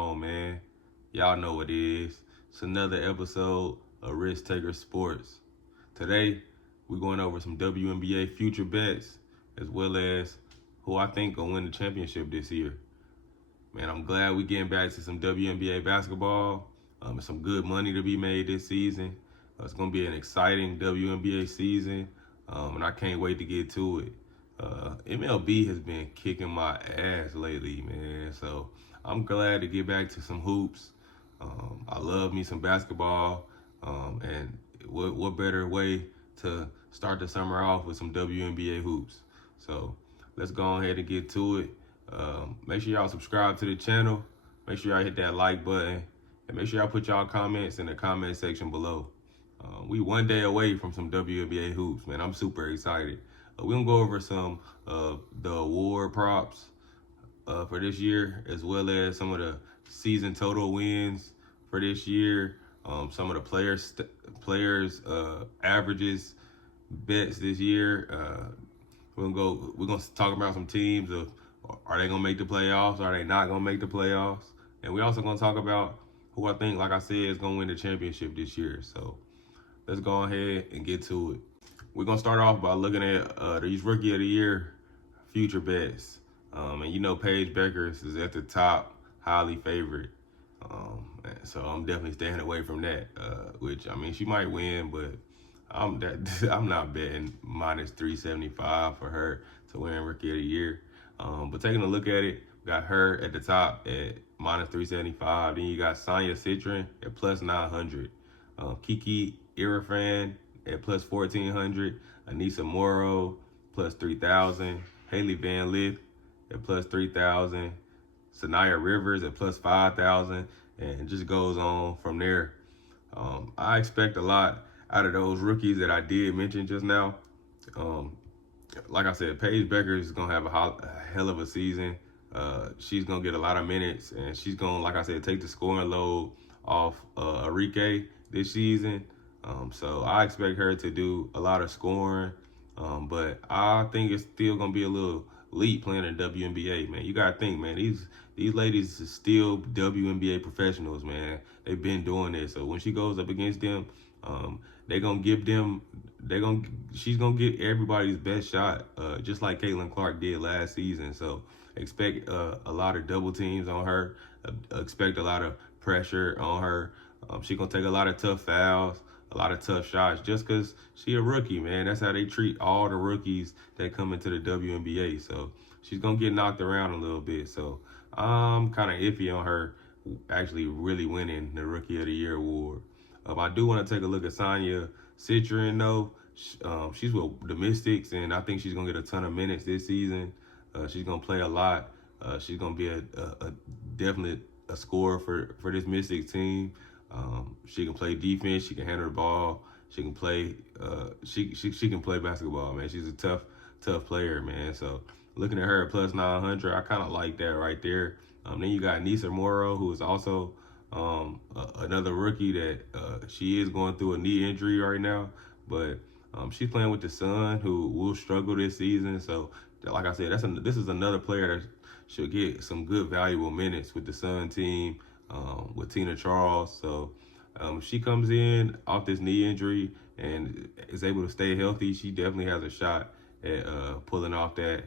on, man? Y'all know what it is. It's another episode of Risk Taker Sports. Today, we're going over some WNBA future bets, as well as who I think will win the championship this year. Man, I'm glad we're getting back to some WNBA basketball. And some good money to be made this season. It's going to be an exciting WNBA season, and I can't wait to get to it. MLB has been kicking my ass lately, man. So I'm glad to get back to some hoops. I love me some basketball, and what better way to start the summer off with some WNBA hoops? So let's go ahead and get to it. Make sure y'all subscribe to the channel. Make sure y'all hit that like button, and make sure y'all put y'all comments in the comment section below. We one day away from some WNBA hoops, man. I'm super excited. We're going to go over some of the award props for this year, as well as some of the season total wins for this year, some of the players averages bets this year. We're gonna talk about some teams of, are they gonna make the playoffs? Are they not gonna make the playoffs? And we also gonna talk about who I think, like I said, is gonna win the championship this year. So let's go ahead and get to it. We're going to start off by looking at these Rookie of the Year future bets. And you know Paige Beckers is at the top, highly favored. So I'm definitely staying away from that, which, I mean, she might win, but I'm not betting minus 375 for her to win Rookie of the Year. But taking a look at it, we got her at the top at minus 375. Then you got Sonia Citron at plus 900. Kiki Irifan at plus 1,400, Anissa Morrow plus 3,000, Haley Van Lith at plus 3,000, Sanaya Rivers at plus 5,000, and it just goes on from there. I expect a lot out of those rookies that I did mention just now. Like I said, Paige Beckers is gonna have a hell of a season. She's gonna get a lot of minutes, and she's gonna, like I said, take the scoring load off Arike this season. So I expect her to do a lot of scoring, but I think it's still gonna be a little leap playing in WNBA, man. You gotta think, man, these ladies are still WNBA professionals, man. They've been doing this, so when she goes up against them, she's gonna get everybody's best shot, just like Caitlin Clark did last season. So expect a lot of double teams on her, expect a lot of pressure on her. She's gonna take a lot of tough fouls, a lot of tough shots, just because she a rookie, man. That's how they treat all the rookies that come into the WNBA. So she's going to get knocked around a little bit. So I'm kind of iffy on her actually really winning the Rookie of the Year award. I do want to take a look at Sonia Citron, though. She's with the Mystics, and I think she's going to get a ton of minutes this season. She's going to play a lot. She's going to be a definitely a scorer for this Mystics team. She can play defense. She can handle the ball. She can play. She can play basketball, man. She's a tough player, man. So looking at her at plus 900, I kind of like that right there. Then you got Anissa Morrow, who is also another rookie that she is going through a knee injury right now, but she's playing with the Sun, who will struggle this season. So like I said, this is another player that should get some good valuable minutes with the Sun team. With Tina Charles. So if she comes in off this knee injury and is able to stay healthy, she definitely has a shot at pulling off that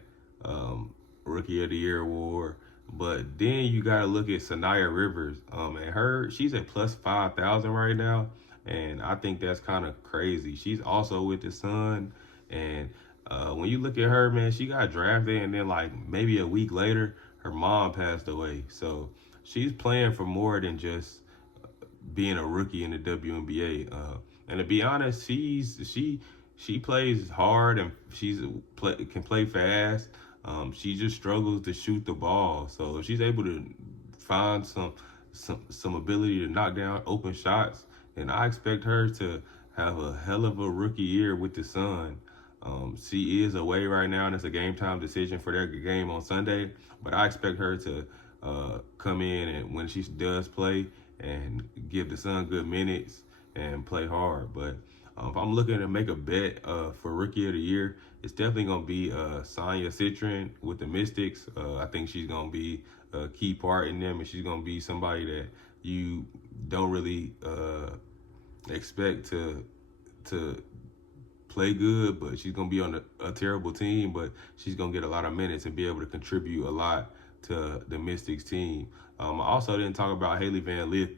Rookie of the Year award. But then you got to look at Sanaya Rivers. And she's at plus 5,000 right now, and I think that's kind of crazy. She's also with the Sun, and when you look at her, man, she got drafted, and then like maybe a week later, her mom passed away. So she's playing for more than just being a rookie in the WNBA. And to be honest, she plays hard, and can play fast. She just struggles to shoot the ball. So if she's able to find some ability to knock down open shots, then I expect her to have a hell of a rookie year with the Sun. She is away right now, and it's a game time decision for their game on Sunday. But I expect her to come in, and when she does play, and give the Sun good minutes and play hard. But If I'm looking to make a bet for Rookie of the Year, it's definitely going to be Sonya Citron with the Mystics. I think she's going to be a key part in them, and she's going to be somebody that you don't really expect to play good, but she's going to be on a terrible team, but she's going to get a lot of minutes and be able to contribute a lot to the Mystics team. I also didn't talk about Haley Van Lith.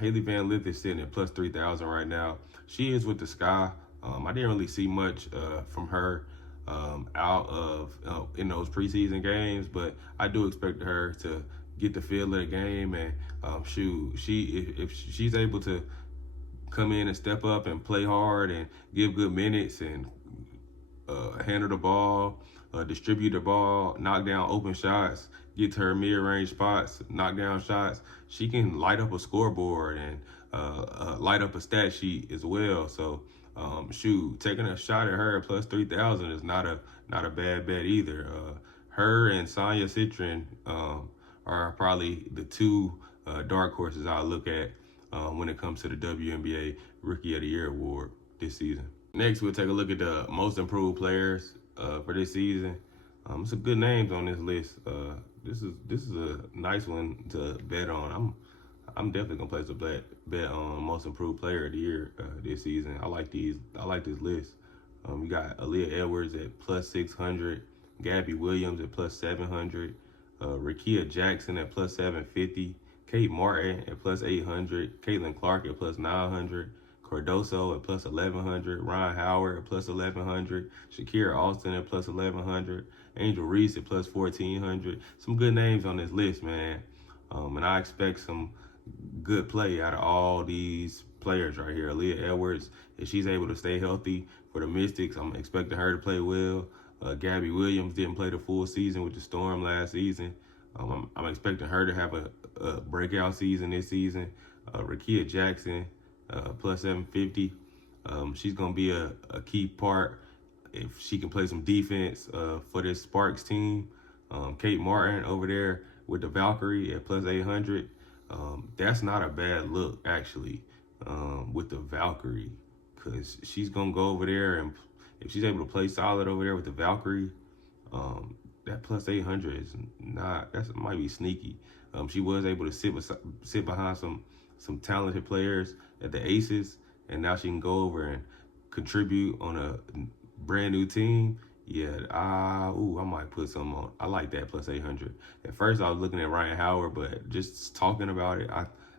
Haley Van Lith is sitting at plus 3,000 right now. She is with the Sky. I didn't really see much from her out of in those preseason games, but I do expect her to get the feel of the game and shoot. If she's able to come in and step up and play hard and give good minutes and handle the ball, distribute the ball, knock down open shots, get to her mid-range spots, knock down shots, she can light up a scoreboard and light up a stat sheet as well. So, taking a shot at her at plus 3,000 is not a bad bet either. Her and Sonya Citron are probably the two dark horses I look at when it comes to the WNBA Rookie of the Year award this season. Next, we'll take a look at the most improved players for this season. Some good names on this list. This is a nice one to bet on. I'm definitely gonna place a bet on most improved player of the year this season. I like this list. We got Aaliyah Edwards at plus 600, Gabby Williams at plus 700, Rakia Jackson at plus 750, Kate Martin at plus 800, Caitlin Clark at plus 900, Cardoso at plus 1,100, Ryan Howard at plus 1,100, Shakira Austin at plus 1,100, Angel Reese at plus 1,400. Some good names on this list, man. And I expect some good play out of all these players right here. Aaliyah Edwards, if she's able to stay healthy for the Mystics, I'm expecting her to play well. Gabby Williams didn't play the full season with the Storm last season. I'm expecting her to have a breakout season this season. Rakia Jackson, plus 750. She's going to be a key part if she can play some defense for this Sparks team. Kate Martin over there with the Valkyrie at plus 800. That's not a bad look, actually, with the Valkyrie, because she's going to go over there, and if she's able to play solid over there with the Valkyrie, that plus 800 is not, that might be sneaky. She was able to sit behind some talented players at the Aces, and now she can go over and contribute on a brand new team. Yeah, I might put some on. I like that plus 800. At first, I was looking at Ryan Howard, but just talking about it,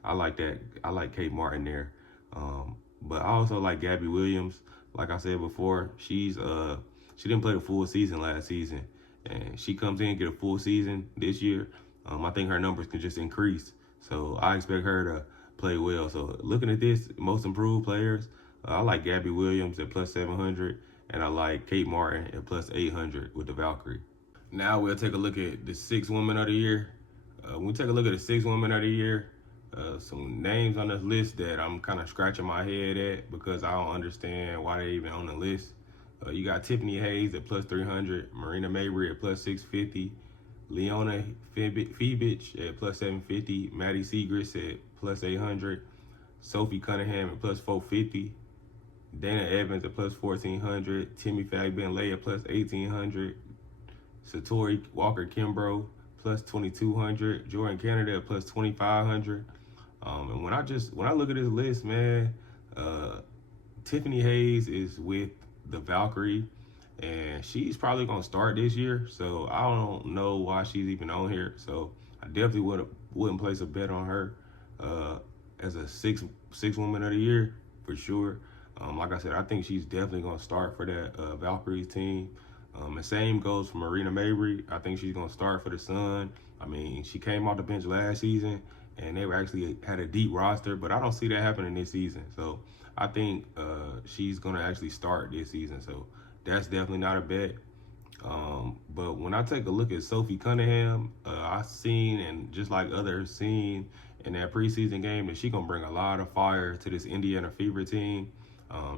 I like that. I like Kate Martin there. But I also like Gabby Williams. Like I said before, she didn't play the full season last season, and she comes in and get a full season this year. I think her numbers can just increase. So I expect her to play well. So looking at this, most improved players, I like Gabby Williams at plus 700, and I like Kate Martin at plus 800 with the Valkyrie. Now we'll take a look at the 6 women of the year. When we take a look at the 6 women of the year, some names on this list that I'm kind of scratching my head at because I don't understand why they're even on the list. You got Tiffany Hayes at plus 300, Marina Mabry at plus 650, Leona Febich at plus 750, Maddie Siegrist at plus 800, Sophie Cunningham at plus 450, Dana Evans at plus 1,400, Timmy Fagbin-Lay at plus 1,800, Satori Walker-Kimbrough plus 2,200, Jordan Canada at plus 2,500. And when I look at this list, man, Tiffany Hayes is with the Valkyrie, and she's probably gonna start this year. So I don't know why she's even on here. So I definitely wouldn't place a bet on her as a six woman of the year for sure. Like I said, I think she's definitely gonna start for that Valkyries team. The same goes for Marina Mabry. I think she's gonna start for the Sun. I mean, she came off the bench last season, and they actually had a deep roster, but I don't see that happening this season. So I think she's gonna actually start this season. So that's definitely not a bet. But when I take a look at Sophie Cunningham, I've seen, and just like others seen in that preseason game, that she's gonna bring a lot of fire to this Indiana Fever team.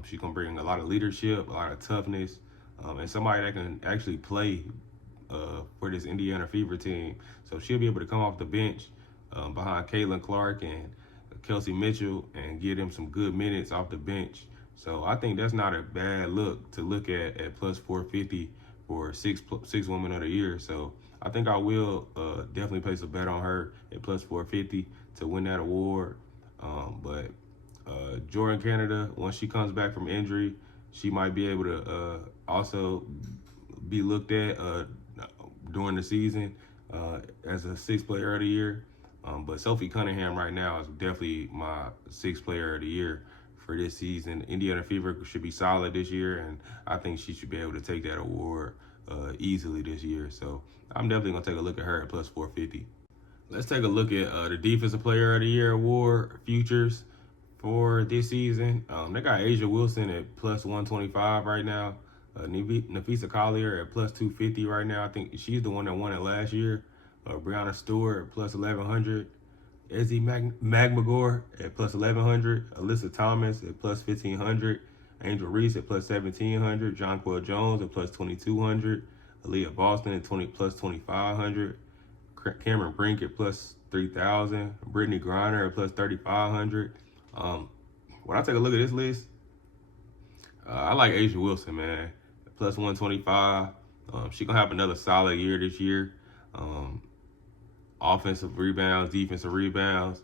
She's gonna bring a lot of leadership, a lot of toughness, and somebody that can actually play for this Indiana Fever team. So she'll be able to come off the bench behind Caitlin Clark and Kelsey Mitchell and give them some good minutes off the bench So I think that's not a bad look to look at plus 450 for six women of the year. So I think I will definitely place a bet on her at plus 450 to win that award. But Jordan Canada, once she comes back from injury, she might be able to also be looked at during the season as a sixth player of the year. But Sophie Cunningham right now is definitely my sixth player of the year for this season. Indiana Fever should be solid this year, and I think she should be able to take that award easily this year. So I'm definitely going to take a look at her at plus 450. Let's take a look at the Defensive Player of the Year award futures for this season. They got Asia Wilson at plus 125 right now. Nafisa Collier at plus 250 right now. I think she's the one that won it last year. Brianna Stewart at plus 1100. Ezzy Magmagor at plus 1100. Alyssa Thomas at plus 1500. Angel Reese at plus 1700. Jonquel Jones at plus 2200. Aaliyah Boston at plus 2500. Cameron Brink at plus 3,000. Brittany Griner at plus 3,500. When I take a look at this list, I like Asia Wilson, man. Plus 125. She gonna have another solid year this year. Offensive rebounds, defensive rebounds,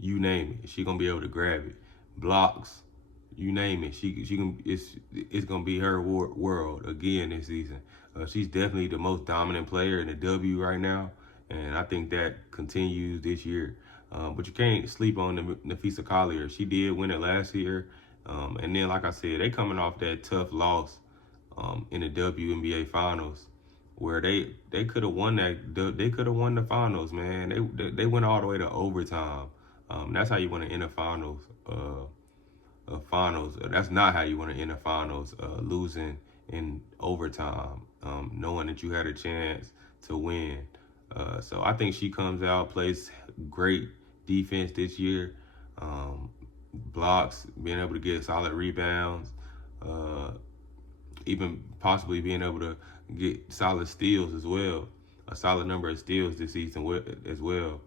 you name it, she gonna be able to grab it. Blocks, you name it, she can. It's gonna be her world again this season. She's definitely the most dominant player in the W right now, and I think that continues this year. But you can't sleep on Nafisa Collier. She did win it last year, and then like I said, they coming off that tough loss in the WNBA finals, where they could have won they could have won the finals, man. They went all the way to overtime. That's how you want to end the finals. Finals. That's not how you want to end the finals. Losing in overtime, knowing that you had a chance to win. So I think she comes out, plays great defense this year. Blocks, being able to get solid rebounds, even possibly being able to get solid steals as well, a solid number of steals this season as well.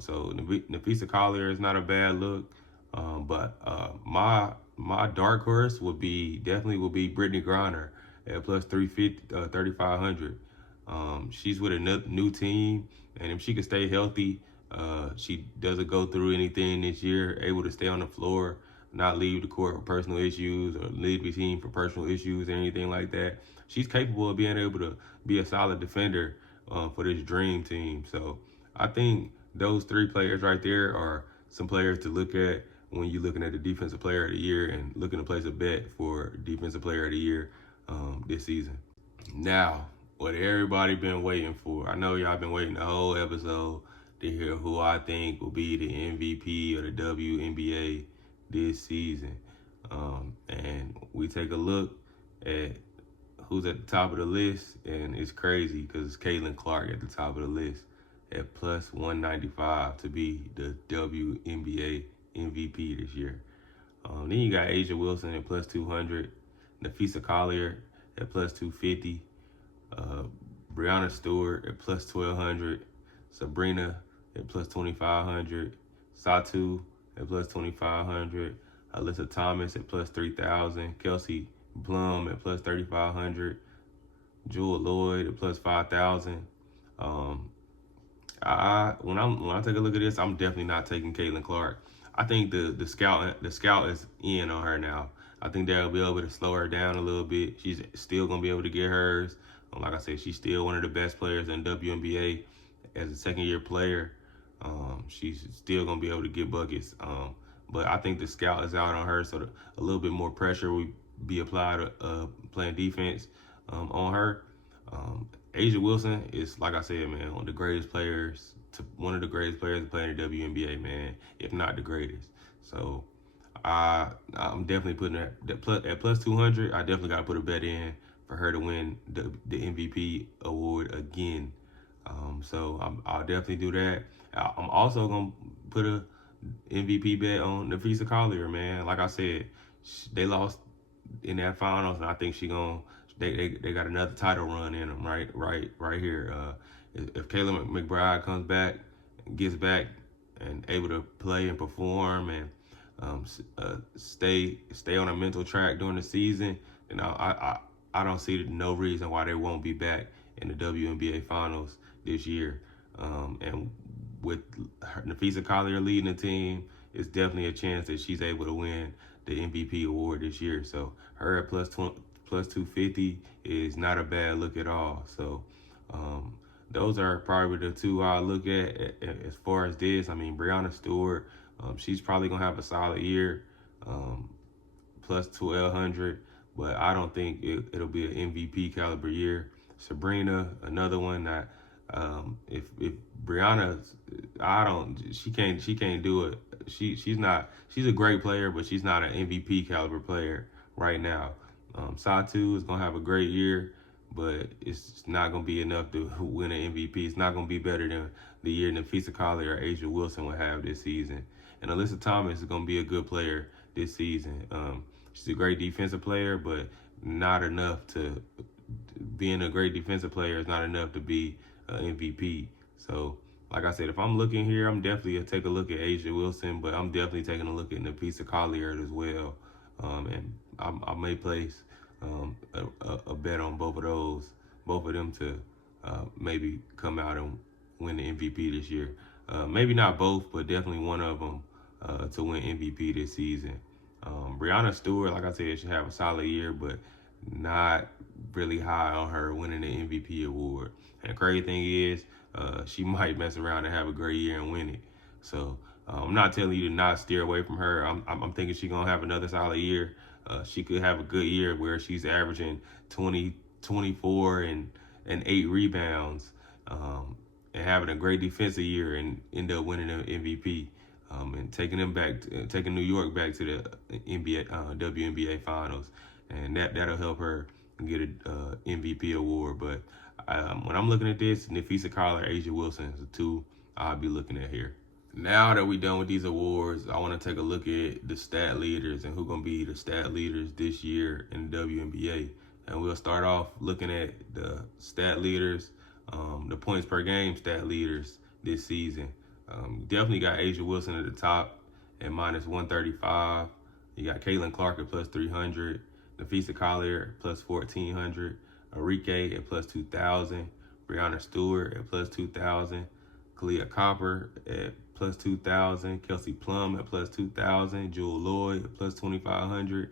So Nafisa Collier is not a bad look, but my dark horse would be Brittany Griner at plus 3,500. She's with a new team, and if she can stay healthy, she doesn't go through anything this year, able to stay on the floor, not leave the court for personal issues or leave the team for personal issues or anything like that. She's capable of being able to be a solid defender for this dream team. So I think those three players right there are some players to look at when you're looking at the Defensive Player of the Year and looking to place a bet for Defensive Player of the Year this season. Now, what everybody been waiting for. I know y'all been waiting the whole episode to hear who I think will be the MVP of the WNBA this season. And we take a look at who's at the top of the list, and it's crazy because it's Caitlin Clark at the top of the list at plus 195 to be the WNBA MVP this year. Then you got Asia Wilson at plus 200, Nafisa Collier at plus 250, Brianna Stewart at plus 1,200, Sabrina at plus 2,500, Satu at plus 2,500, Alyssa Thomas at plus 3,000, Kelsey Blum at plus 3,500, Jewel Lloyd at plus 5,000. When I take a look at this, I'm definitely not taking Caitlin Clark. I think the scout is in on her now. I think they'll be able to slow her down a little bit. She's still gonna be able to get hers. Like I said, she's still one of the best players in WNBA as a second-year player. She's still gonna be able to get buckets. But I think the scout is out on her, so a little bit more pressure will be applied playing defense on her. Asia Wilson is, like I said, man, one of the greatest players to play in the WNBA, man, if not the greatest. So I'm definitely putting at plus 200. I definitely got to put a bet in for her to win the MVP award again. So I'll definitely do that. I'm also gonna put a MVP bet on Nafisa Collier, man. Like I said, they lost in that finals, and I think they got another title run in them right here. If Kayla McBride comes back, gets back, and able to play and perform, and stay on a mental track during the season, then I don't see no reason why they won't be back in the WNBA finals this year. And with Nafisa Collier leading the team, it's definitely a chance that she's able to win the MVP award this year. So her at plus 250 is not a bad look at all. So those are probably the two I look at as far as this. I mean, Breanna Stewart, she's probably gonna have a solid year, plus 1200, but I don't think it'll be an MVP caliber year. Sabrina, another one that if Brianna, she can't do it. She's a great player, but she's not an MVP caliber player right now. Satu is gonna have a great year, but it's not gonna be enough to win an MVP. It's not gonna be better than the year Nafisa Collier or Asia Wilson will have this season. And Alyssa Thomas is gonna be a good player this season. She's a great defensive player, but not enough to being a great defensive player is not enough to be an MVP. So, like I said, if I'm looking here, I'm definitely gonna take a look at Asia Wilson, but I'm definitely taking a look at Nafisa Collier as well. And I may place a bet on both of them to maybe come out and win the MVP this year. Maybe not both, but definitely one of them to win MVP this season. Breanna Stewart, like I said, should have a solid year, but not really high on her winning the MVP award. And the crazy thing is, she might mess around and have a great year and win it. So I'm not telling you to not steer away from her. I'm thinking she's gonna have another solid year. She could have a good year where she's averaging 20, 24, and 8 rebounds, and having a great defensive year and end up winning the MVP. And taking New York back to the WNBA finals, and that'll help her get a MVP award. But when I'm looking at this, Nafisa Collier, Asia Wilson is the two I'll be looking at here. Now that we're done with these awards, I want to take a look at the stat leaders and who's going to be the stat leaders this year in the WNBA. And we'll start off looking at the stat leaders, the points per game stat leaders this season. Definitely got Asia Wilson at the top at minus 135. You got Caitlin Clark at plus 300. Nafisa Collier at plus 1400. Arike at plus 2000. Breanna Stewart at plus 2000. Kalia Copper at plus 2,000. Kelsey Plum at plus 2,000. Jewel Lloyd at plus 2,500.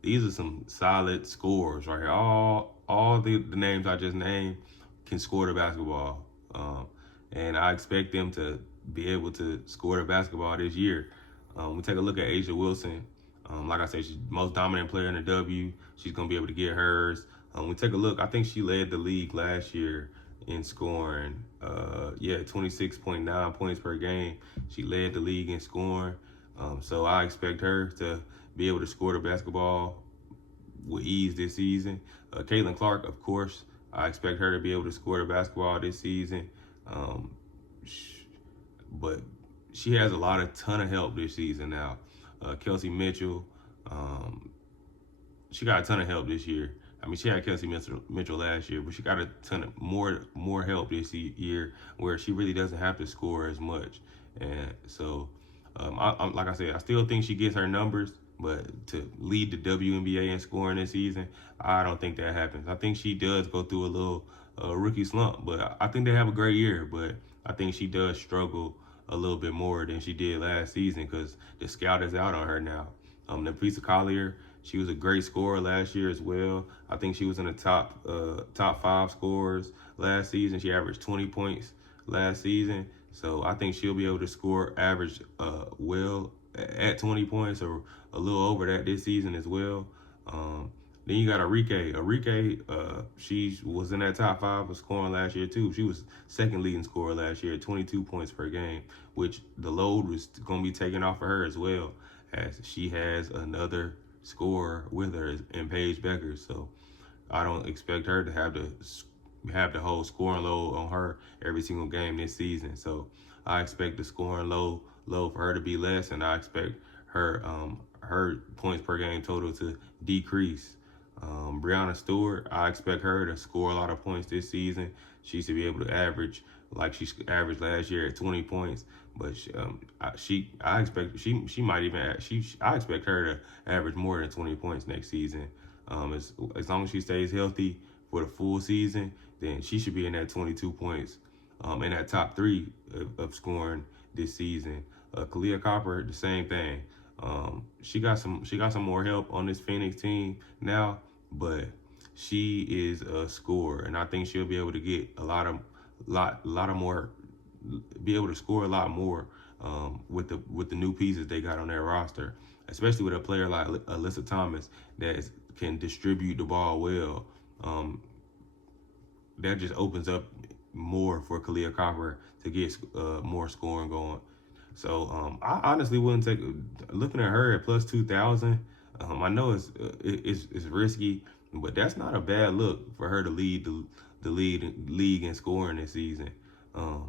These are some solid scores right here. All the names I just named can score the basketball. And I expect them to be able to score the basketball this year. We take a look at Asia Wilson. Like I said, she's the most dominant player in the W. She's going to be able to get hers. We take a look. I think she led the league last year in scoring. 26.9 points per game. She led the league in scoring. So I expect her to be able to score the basketball with ease this season. Caitlin Clark, of course, I expect her to be able to score the basketball this season. But she has a ton of help this season now. Kelsey Mitchell, she got a ton of help this year. I mean, she had Kelsey Mitchell last year, but she got a ton of more help this year where she really doesn't have to score as much. And so, like I said, I still think she gets her numbers, but to lead the WNBA in scoring this season, I don't think that happens. I think she does go through a little rookie slump, but I think they have a great year. But I think she does struggle a little bit more than she did last season because the scout is out on her now. Nafisa Collier, she was a great scorer last year as well. I think she was in the top 5 scorers last season. She averaged 20 points last season. So I think she'll be able to score average well at 20 points or a little over that this season as well. Then you got Arike. Arike, she was in that top 5 of scoring last year too. She was second leading scorer last year, 22 points per game, which the load was going to be taken off of her as well, as she has another scorer with her in Paige Becker. So I don't expect her to have the whole scoring load on her every single game this season. So I expect the scoring load for her to be less, and I expect her points per game total to decrease. Breanna Stewart, I expect her to score a lot of points this season. She should be able to average like she averaged last year at 20 points. But I expect she might even I expect her to average more than 20 points next season. As long as she stays healthy for the full season, then she should be in that 22 points, in that top three of scoring this season. Kalia Copper, the same thing. She got some more help on this Phoenix team now, but she is a scorer, and I think she'll be able to get a lot of more, be able to score a lot more with the new pieces they got on their roster, especially with a player like Alyssa Thomas that can distribute the ball well. That just opens up more for Kalia Copper to get more scoring going. So I honestly wouldn't take looking at her at plus 2,000. I know it's risky, but that's not a bad look for her to lead the league in scoring this season.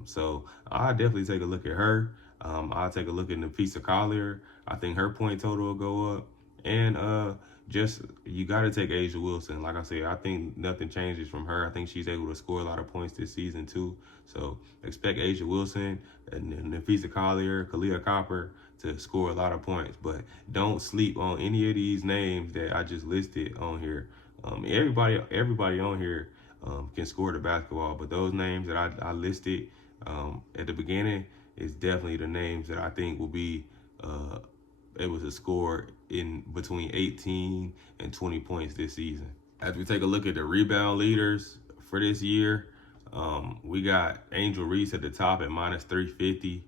So I definitely take a look at her. I'll take a look at Nafisa Collier. I think her point total will go up, and just you got to take A'ja Wilson. Like I said, I think nothing changes from her. I think she's able to score a lot of points this season too. So expect A'ja Wilson and Nafisa Collier, Kalia Copper to score a lot of points. But don't sleep on any of these names that I just listed on here. Everybody on here can score the basketball, but those names that I listed at the beginning is definitely the names that I think will be able to score in between 18 and 20 points this season. As we take a look at the rebound leaders for this year, we got Angel Reese at the top at minus 350.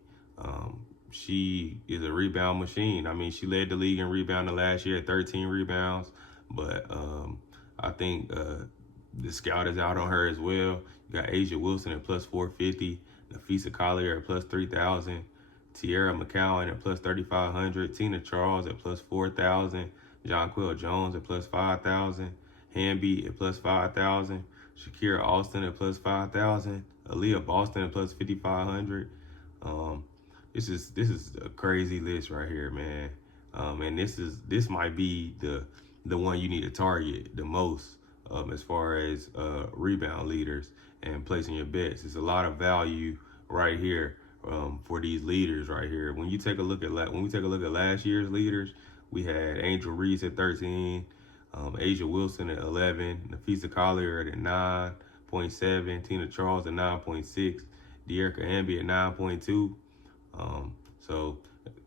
She is a rebound machine. I mean, she led the league in rebounding last year at 13 rebounds, but I think the scout is out on her as well. You got A'ja Wilson at plus 450, Nafisa Collier at plus 3,000, Tierra McCowan at plus 3,500, Tina Charles at plus 4,000, Jonquel Jones at plus 5,000, Wnba at plus 5,000, Shakira Austin at plus 5,000, Aaliyah Boston at plus 5,500. This is a crazy list right here, man. And this might be the one you need to target the most as far as rebound leaders and placing your bets. There's a lot of value right here for these leaders right here. When we take a look at last year's leaders, we had Angel Reese at 13, A'ja Wilson at 11, Nafisa Collier at 9.7, Tina Charles at 9.6, Dearica Wnba at 9.2. So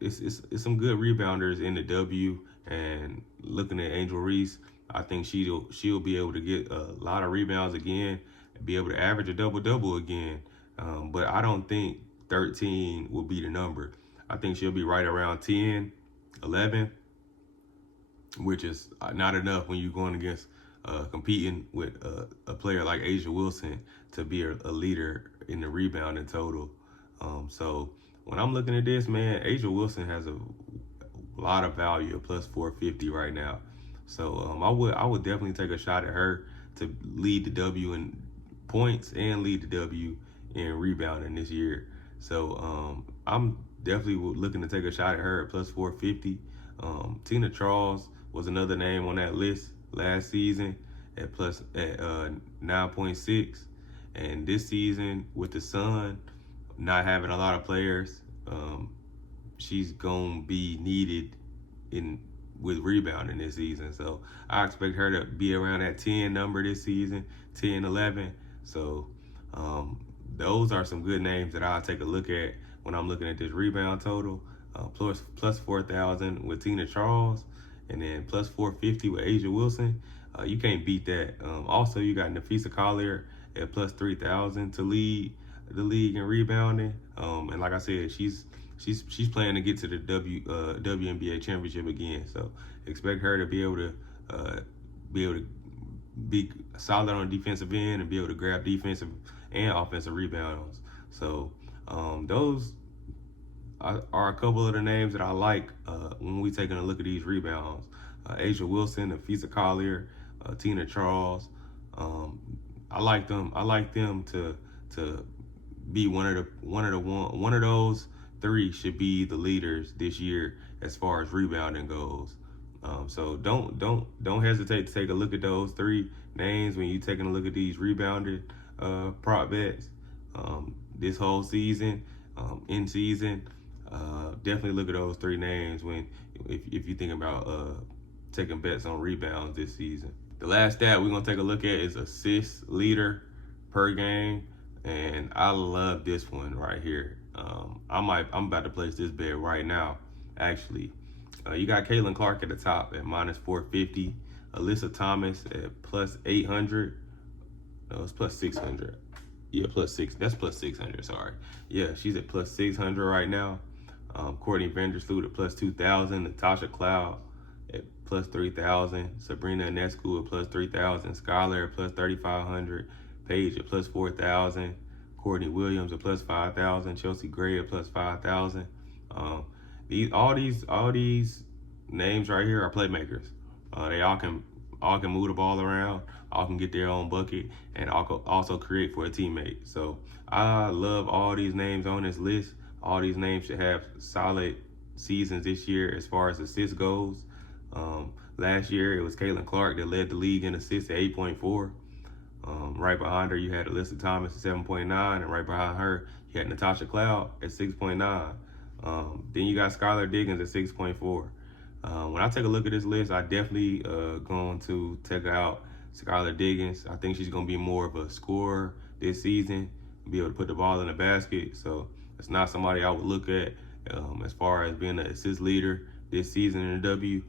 it's some good rebounders in the W. And looking at Angel Reese, I think she'll be able to get a lot of rebounds again and be able to average a double-double again. But I don't think 13 will be the number. I think she'll be right around 10, 11, which is not enough when you're going against competing with a player like A'ja Wilson to be a leader in the rebounding total. So when I'm looking at this, man, A'ja Wilson has a lot of value at plus 450 right now. So I would definitely take a shot at her to lead the W in points and lead the W in rebounding this year. So I'm definitely looking to take a shot at her at plus 450. Tina Charles was another name on that list last season at 9.6, and this season with the Sun not having a lot of players, she's gonna be needed with rebounding this season. So I expect her to be around that 10 number this season, 10, 11. So those are some good names that I'll take a look at when I'm looking at this rebound total. Plus 4,000 with Tina Charles, and then plus 450 with A'ja Wilson. You can't beat that. Also, you got Nafisa Collier at plus 3,000 to lead the league in rebounding. And like I said, she's planning to get to the WNBA championship again. So expect her to be able to be solid on the defensive end and be able to grab defensive and offensive rebounds. So those are a couple of the names that I like when we taking a look at these rebounds. A'ja Wilson, Nafisa Collier, Tina Charles. I like them. I like them to be one of those three should be the leaders this year as far as rebounding goes. So don't hesitate to take a look at those three names when you're taking a look at these rebounded prop bets. this whole season, in season, definitely look at those three names if you think about taking bets on rebounds this season. The last stat we're gonna take a look at is assist leader per game, and I love this one right here. I'm about to place this bet right now. Actually, you got Caitlin Clark at the top at minus 450, Alyssa Thomas at plus 800. No, it's plus 600. Yeah, plus six. That's plus 600. Sorry. Yeah, she's at plus 600 right now. Courtney Vandersloot at plus 2,000. Natasha Cloud at plus 3,000. Sabrina Ionescu at plus 3,000. Skylar at plus 3,500. Paige at plus 4,000. Courtney Williams at plus 5,000. Chelsea Gray at plus 5,000. All these names right here are playmakers. They all can move the ball around, all can get their own bucket, and also create for a teammate. So I love all these names on this list. All these names should have solid seasons this year as far as assists goes. Last year it was Caitlin Clark that led the league in assists at 8.4. Right behind her you had Alyssa Thomas at 7.9, and right behind her you had Natasha Cloud at 6.9. Then you got Skylar Diggins at 6.4. When I take a look at this list, I definitely going to take out Skylar Diggins. I think she's going to be more of a scorer this season, be able to put the ball in the basket. So it's not somebody I would look at as far as being an assist leader this season in the W.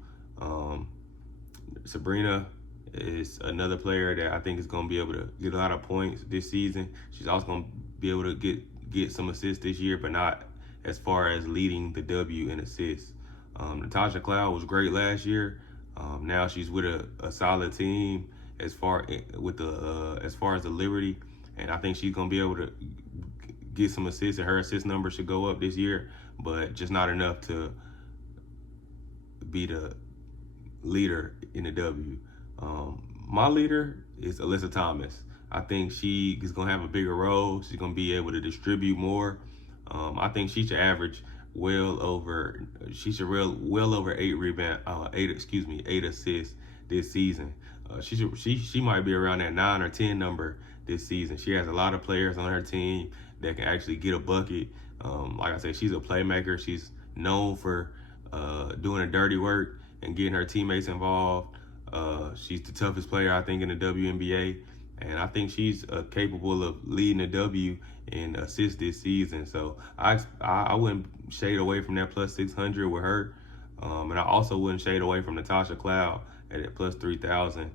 Sabrina is another player that I think is going to be able to get a lot of points this season. She's also going to be able to get some assists this year, but not as far as leading the W in assists. Natasha Cloud was great last year. Now she's with a solid team as far as the Liberty, and I think she's gonna be able to get some assists, and her assist number should go up this year, but just not enough to be the leader in the W. My leader is Alyssa Thomas. I think she is gonna have a bigger role. She's gonna be able to distribute more. I think she should average well over 8 assists this season. She might be around that 9 or 10 number this season. She has a lot of players on her team that can actually get a bucket. Like I said, she's a playmaker. She's known for doing the dirty work and getting her teammates involved. She's the toughest player, I think, in the WNBA. And I think she's capable of leading the W in assists this season. So I wouldn't shade away from that plus 600 with her. And I also wouldn't shade away from Natasha Cloud at plus 3,000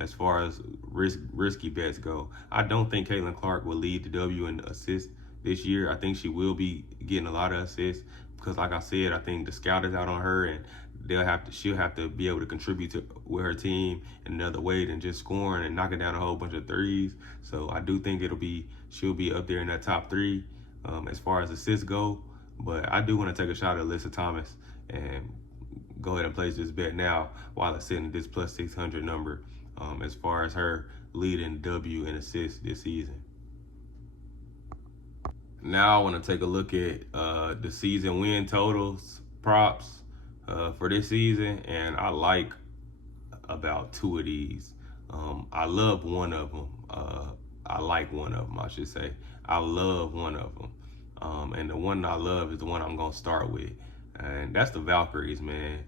as far as risky bets go. I don't think Caitlin Clark will lead the W in assists this year. I think she will be getting a lot of assists because, like I said, I think the scout is out on her, and she'll have to be able to contribute with her team in another way than just scoring and knocking down a whole bunch of threes. So I do think she'll be up there in that top 3 as far as assists go. But I do want to take a shot at Alyssa Thomas and go ahead and place this bet now while it's sitting at this plus 600 number as far as her leading W in assists this season. Now I want to take a look at the season win totals props for this season, and I like about 2 of these. I love one of them. I like one of them, I should say. I love one of them. And the one I love is the one I'm going to start with. And that's the Valkyries, man.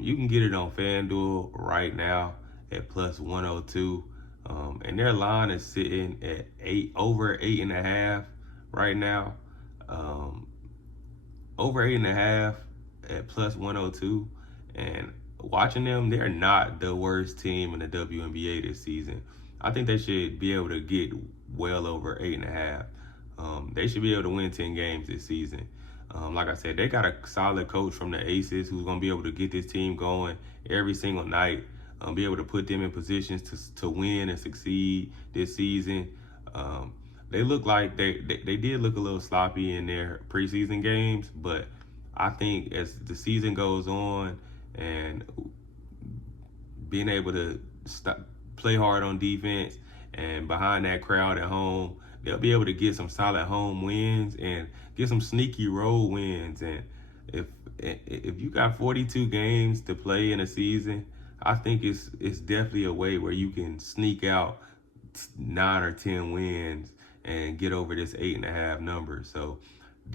You can get it on FanDuel right now at plus 102. And their line is sitting at over 8.5 right now. Over 8.5 at plus 102. And watching them, they're not the worst team in the WNBA this season. I think they should be able to get well over 8.5. They should be able to win 10 games this season. Like I said, they got a solid coach from the Aces who's going to be able to get this team going every single night, be able to put them in positions to win and succeed this season. They look like they did look a little sloppy in their preseason games, but I think as the season goes on and being able to play hard on defense and behind that crowd at home, they'll be able to get some solid home wins and get some sneaky road wins. And if you got 42 games to play in a season, I think it's definitely a way where you can sneak out 9 or 10 wins and get over this 8.5 number. So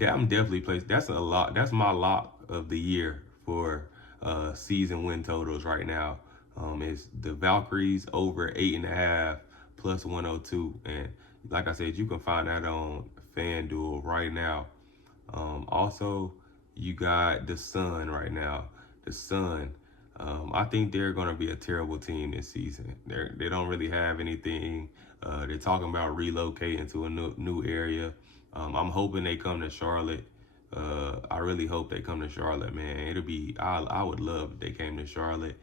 I'm definitely placed. That's a lot. That's my lock of the year for season win totals right now. It's the Valkyries over 8.5 plus 102, and like I said, you can find that on FanDuel right now. Also, you got the Sun right now. The Sun, I think they're going to be a terrible team this season. They don't really have anything. They're talking about relocating to a new area. I'm hoping they come to Charlotte. I really hope they come to Charlotte, man. It'll be. I would love if they came to Charlotte.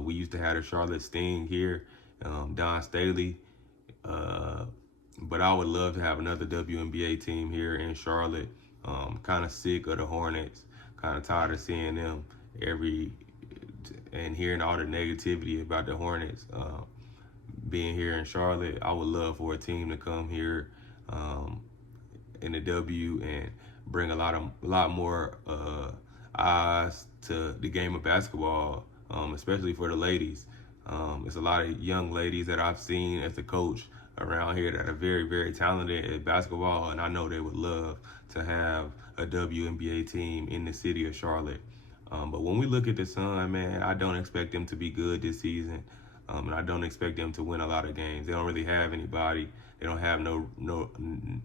We used to have a Charlotte Sting here, Don Staley. But I would love to have another WNBA team here in Charlotte. Kind of sick of the Hornets. Kind of tired of seeing them and hearing all the negativity about the Hornets. Being here in Charlotte, I would love for a team to come here in the W and bring a lot more eyes to the game of basketball, especially for the ladies. It's a lot of young ladies that I've seen as a coach around here that are very, very talented at basketball, and I know they would love to have a WNBA team in the city of Charlotte. But when we look at the Sun, man, I don't expect them to be good this season, and I don't expect them to win a lot of games. They don't really have anybody. They don't have no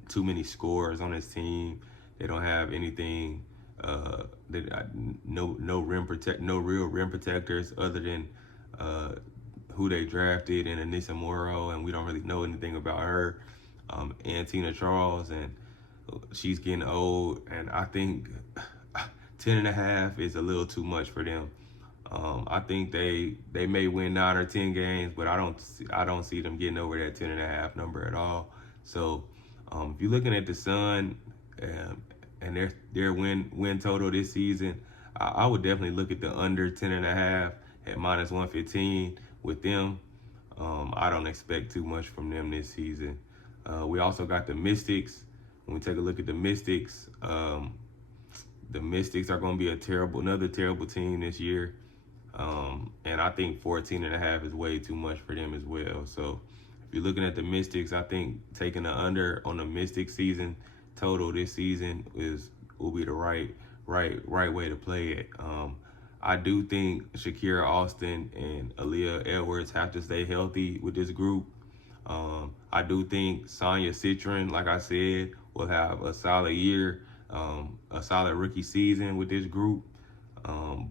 too many scorers on this team. They don't have anything. No real rim protectors other than who they drafted in Anissa Morrow, and we don't really know anything about her. And Tina Charles, and she's getting old, and I think 10.5 is a little too much for them. I think they may win 9 or 10 games, but I don't see them getting over that 10.5 number at all. So if you're looking at the Sun and their win total this season, I would definitely look at the under 10.5 at minus 115 with them. I don't expect too much from them this season. We also got the Mystics. When we take a look at the Mystics are going to be another terrible team this year. And I think 14.5 is way too much for them as well. So if you're looking at the Mystics, I think taking the under on the Mystics season total this season will be the right way to play it. I do think Shakira Austin and Aaliyah Edwards have to stay healthy with this group. I do think Sonia Citron, like I said, will have a solid year, a solid rookie season with this group.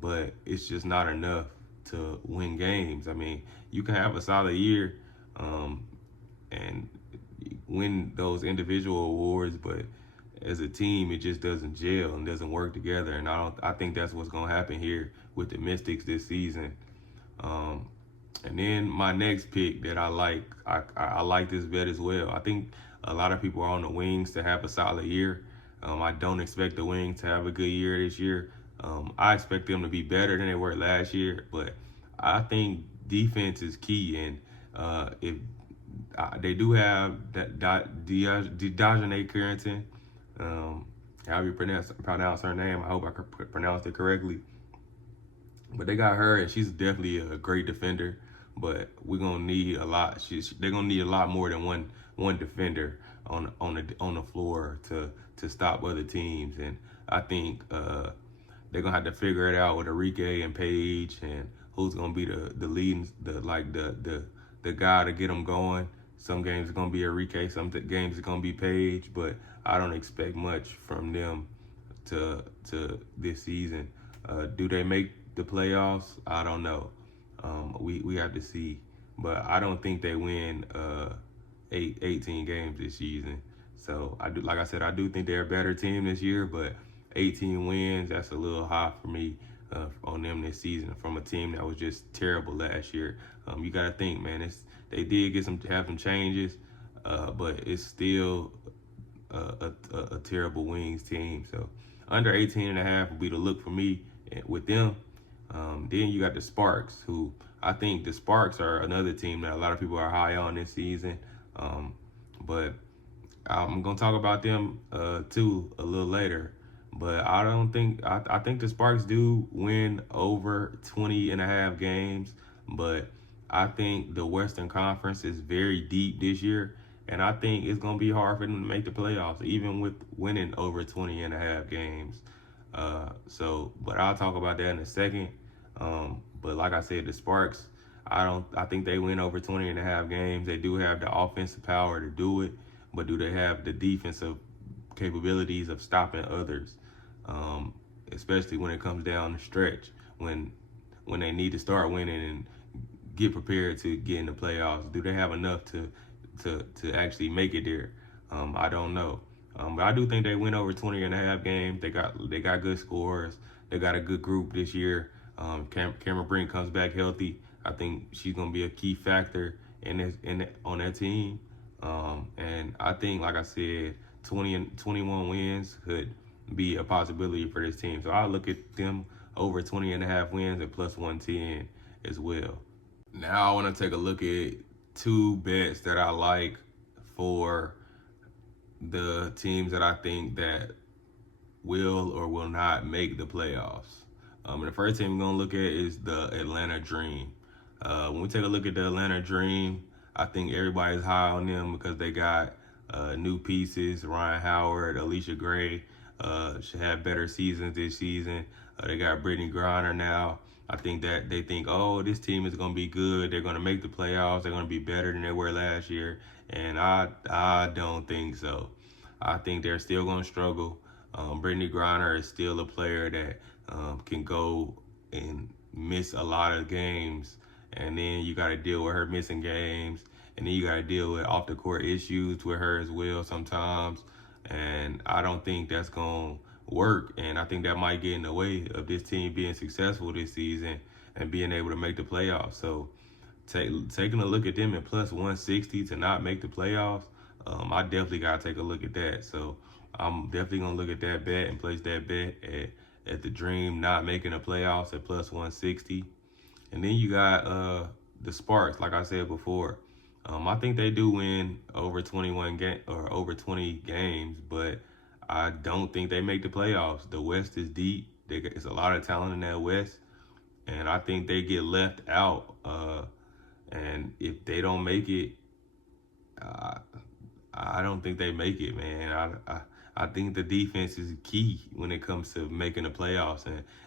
But it's just not enough to win games. I mean, you can have a solid year and win those individual awards, but as a team, it just doesn't gel and doesn't work together. And I think that's what's going to happen here with the Mystics this season. And then my next pick that I like, I like this bet as well. I think a lot of people are on the Wings to have a solid year. I don't expect the Wings to have a good year this year. I expect them to be better than they were last year, but I think defense is key. And if they do have that Dejanay Carrington, however you pronounce her name, I hope I pronounced it correctly. But they got her, and she's definitely a great defender. But we're gonna need a lot. They're gonna need a lot more than one defender on the floor to stop other teams. And I think they're gonna have to figure it out with Enrique and Paige, and who's gonna be the leading, the guy to get them going. Some games are gonna be Enrique, some games are gonna be Paige, but I don't expect much from them to this season. Do they make the playoffs? I don't know. We have to see, but I don't think they win 18 games this season. So I do think they're a better team this year, but 18 wins, that's a little high for me on them this season from a team that was just terrible last year. You got to think, man, they did have some changes, but it's still a terrible Wings team. So under 18.5 would be the look for me with them. Then you got the Sparks, who I think the Sparks are another team that a lot of people are high on this season. But I'm going to talk about them too a little later. But I think the Sparks do win over 20.5 games. But I think the Western Conference is very deep this year. And I think it's going to be hard for them to make the playoffs, even with winning over 20 and a half games. But I'll talk about that in a second. But like I said, the Sparks, I think they win over 20 and a half games. They do have the offensive power to do it, but do they have the defensive capabilities of stopping others? Especially when it comes down the stretch, when they need to start winning and get prepared to get in the playoffs. Do they have enough to actually make it there? I don't know. But I do think they win over 20 and a half games. They got good scores. They got a good group this year. Cameron Brink comes back healthy. I think she's gonna be a key factor on that team. And I think, like I said, 20 and 21 wins could be a possibility for this team. So I'll look at them over 20 and a half wins at plus 110 as well. Now I want to take a look at two bets that I like for the teams that I think that will or will not make the playoffs. And the first team we're going to look at is the Atlanta Dream. When we take a look at the Atlanta Dream, I think everybody's high on them because they got new pieces. Ryan Howard, Alicia Gray should have better seasons this season. They got Brittany Griner now. I think that they think, oh, this team is going to be good. They're going to make the playoffs. They're going to be better than they were last year. And I don't think so. I think they're still going to struggle. Brittany Griner is still a player that can go and miss a lot of games. And then you got to deal with her missing games. And then you got to deal with off the court issues with her as well sometimes. And I don't think that's going to work. And I think that might get in the way of this team being successful this season and being able to make the playoffs. So taking a look at them at plus 160 to not make the playoffs, I definitely got to take a look at that. So I'm definitely going to look at that bet and place that bet at the Dream not making the playoffs at plus 160. And then you got the Sparks, like I said before. I think they do win over 20 games, but I don't think they make the playoffs. The West is deep. It's a lot of talent in that West, and I think they get left out. And if they don't make it, I don't think they make it, man. I think the defense is key when it comes to making the playoffs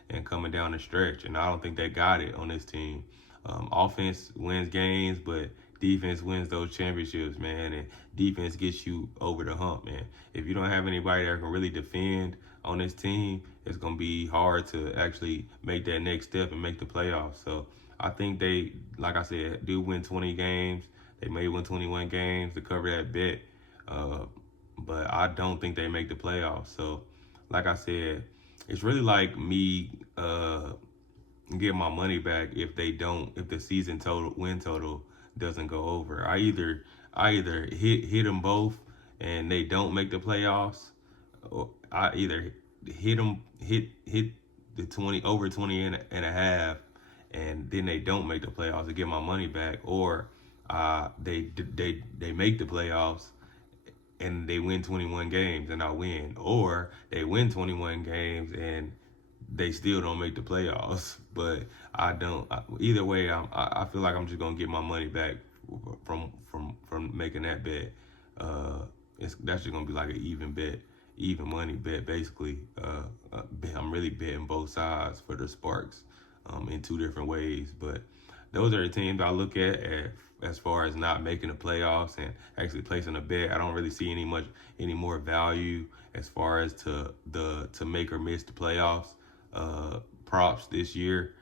and coming down the stretch, and I don't think they got it on this team. Offense wins games, but defense wins those championships, man, and defense gets you over the hump, man. If you don't have anybody that can really defend on this team, it's going to be hard to actually make that next step and make the playoffs. So I think they, like I said, do win 20 games. They may win 21 games to cover that bet, but I don't think they make the playoffs. So like I said, it's really like me getting my money back if the season win total doesn't go over. I either hit them both and they don't make the playoffs, or I either hit the 20 over 20 and a half and then they don't make the playoffs to get my money back, or they make the playoffs and they win 21 games and I win, or they win 21 games and they still don't make the playoffs. But either way, I feel like I'm just gonna get my money back from making that bet. That's just gonna be like an even money bet basically. I'm really betting both sides for the Sparks in two different ways. But those are the teams I look at as far as not making the playoffs and actually placing a bet. I don't really see any more value as far as to make or miss the playoffs props this year,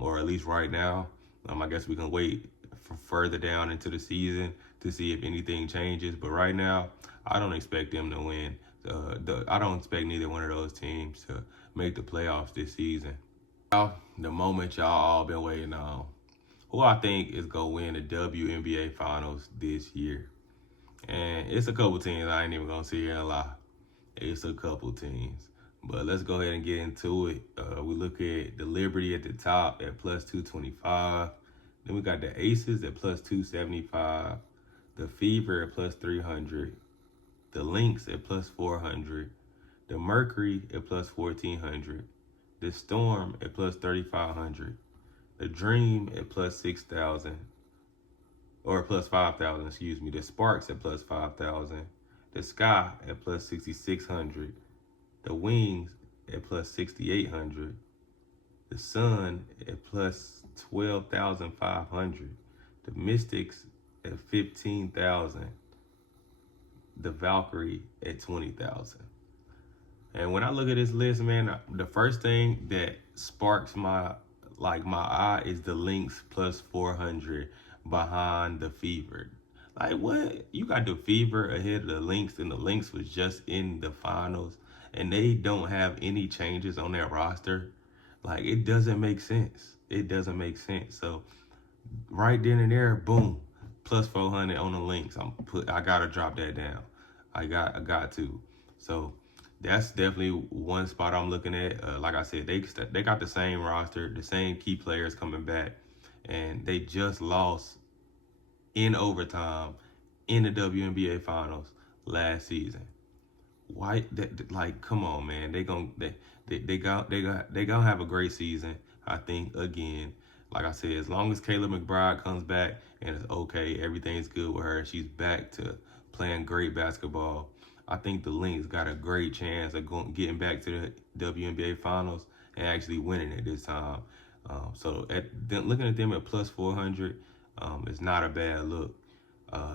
or at least right now. I guess we can wait for further down into the season to see if anything changes. But right now, I don't expect them to win. I don't expect neither one of those teams to make the playoffs this season. Now, the moment y'all all been waiting on. Who I think is going to win the WNBA Finals this year. And it's a couple teams. I ain't even going to sit here and lie. It's a couple teams. But let's go ahead and get into it. We look at the Liberty at the top at plus 225. Then we got the Aces at plus 275. The Fever at plus 300. The Lynx at plus 400. The Mercury at plus 1400. The Storm at plus 3500. The Dream at plus 6,000. or plus 5,000, excuse me. The Sparks at plus 5,000. The Sky at plus 6,600. The Wings at plus 6,800. The Sun at plus 12,500. The Mystics at 15,000. The Valkyrie at 20,000. And when I look at this list, man, the first thing that sparks my eye is the Lynx plus 400 behind the Fever. Like, what? You got the Fever ahead of the Lynx, and the Lynx was just in the finals, and they don't have any changes on their roster. Like, it doesn't make sense. It doesn't make sense. So right then and there, boom, plus 400 on the Lynx. I gotta drop that down. I got to. So that's definitely one spot I'm looking at. Like I said, they got the same roster, the same key players coming back, and they just lost in overtime in the WNBA Finals last season. Why? Like, come on, man. They gonna have a great season. I think again, like I said, as long as Kayla McBride comes back and it's okay, everything's good with her, she's back to playing great basketball, I think the Lynx got a great chance of getting back to the WNBA Finals and actually winning it this time. So looking at them at plus 400 is not a bad look.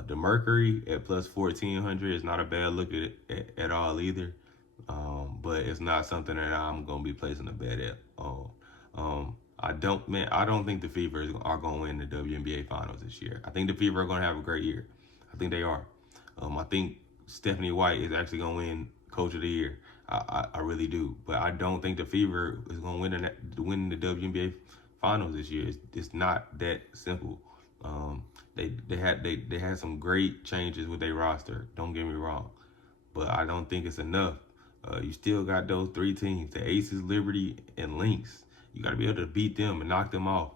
The Mercury at plus 1,400 is not a bad look at all either. But it's not something that I'm gonna be placing a bet at. I don't think the Fever are gonna win the WNBA Finals this year. I think the Fever are gonna have a great year. I think they are. I think Stephanie White is actually gonna win Coach of the Year. I really do. But I don't think the Fever is gonna win the WNBA Finals this year. It's not that simple. They had some great changes with their roster. Don't get me wrong, but I don't think it's enough. You still got those three teams: the Aces, Liberty, and Lynx. You got to be able to beat them and knock them off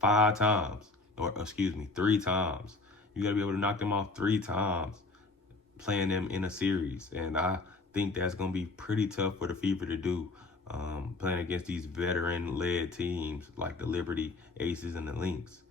3 times. You got to be able to knock them off 3 times, playing them in a series. And I think that's going to be pretty tough for the Fever to do, playing against these veteran-led teams like the Liberty, Aces, and the Lynx.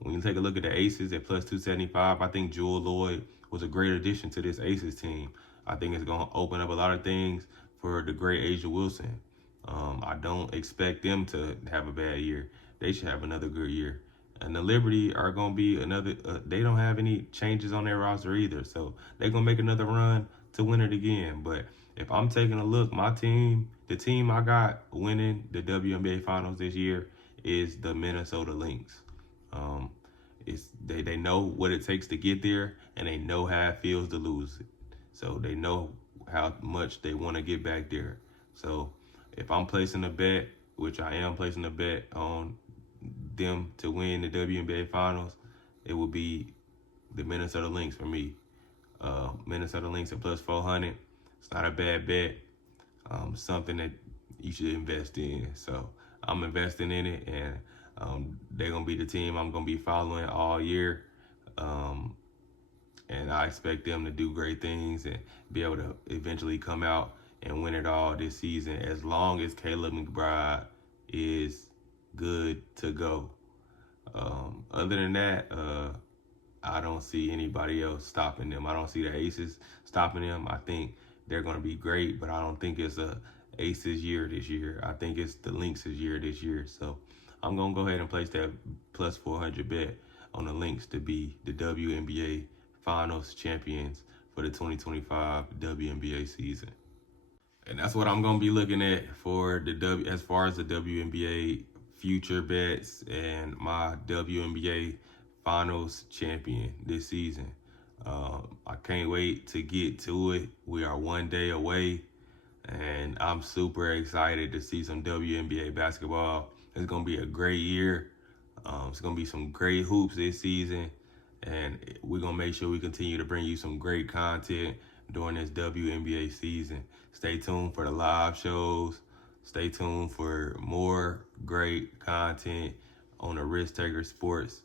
When you take a look at the Aces at plus 275, I think Jewel Lloyd was a great addition to this Aces team. I think it's going to open up a lot of things for the great Asia Wilson. I don't expect them to have a bad year. They should have another good year. And the Liberty are going to be another, they don't have any changes on their roster either. So they're going to make another run to win it again. But if I'm taking a look, the team I got winning the WNBA Finals this year is the Minnesota Lynx. They know what it takes to get there, and they know how it feels to lose it. So they know how much they want to get back there. So if I'm placing a bet, which I am placing a bet on them to win the WNBA Finals, it will be the Minnesota Lynx for me. Minnesota Lynx at plus 400. It's not a bad bet. Something that you should invest in. So I'm investing in it, and they're going to be the team I'm going to be following all year. And I expect them to do great things and be able to eventually come out and win it all this season, as long as Kayla McBride is good to go. Other than that, I don't see anybody else stopping them. I don't see the Aces stopping them. I think they're going to be great, but I don't think it's a Aces year this year. I think it's the Lynx's year this year. So I'm going to go ahead and place that plus 400 bet on the Lynx to be the WNBA Finals champions for the 2025 WNBA season. And that's what I'm going to be looking at for as far as the WNBA future bets and my WNBA Finals champion this season. I can't wait to get to it. We are one day away, and I'm super excited to see some WNBA basketball. It's going to be a great year. It's going to be some great hoops this season, and we're going to make sure we continue to bring you some great content during this WNBA season. Stay tuned for the live shows. Stay tuned for more great content on the Risk Taker Sports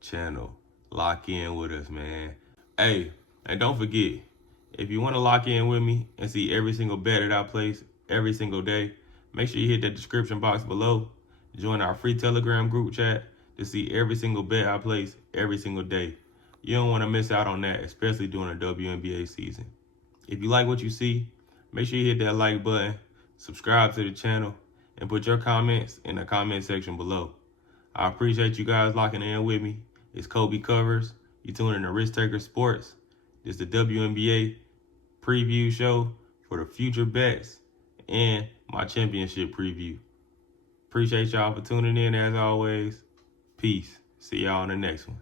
channel. Lock in with us, man. Hey, and don't forget, if you want to lock in with me and see every single bet that I place every single day, make sure you hit that description box below. Join our free Telegram group chat. to see every single bet I place every single day. You don't want to miss out on that, especially during the WNBA season. If you like what you see, make sure you hit that like button, subscribe to the channel, and put your comments in the comment section below. I appreciate you guys locking in with me. It's Colby Covers. You tuning in to Risk Taker Sports. This is the WNBA preview show for the future bets and my championship preview. Appreciate y'all for tuning in as always. Peace. See y'all on the next one.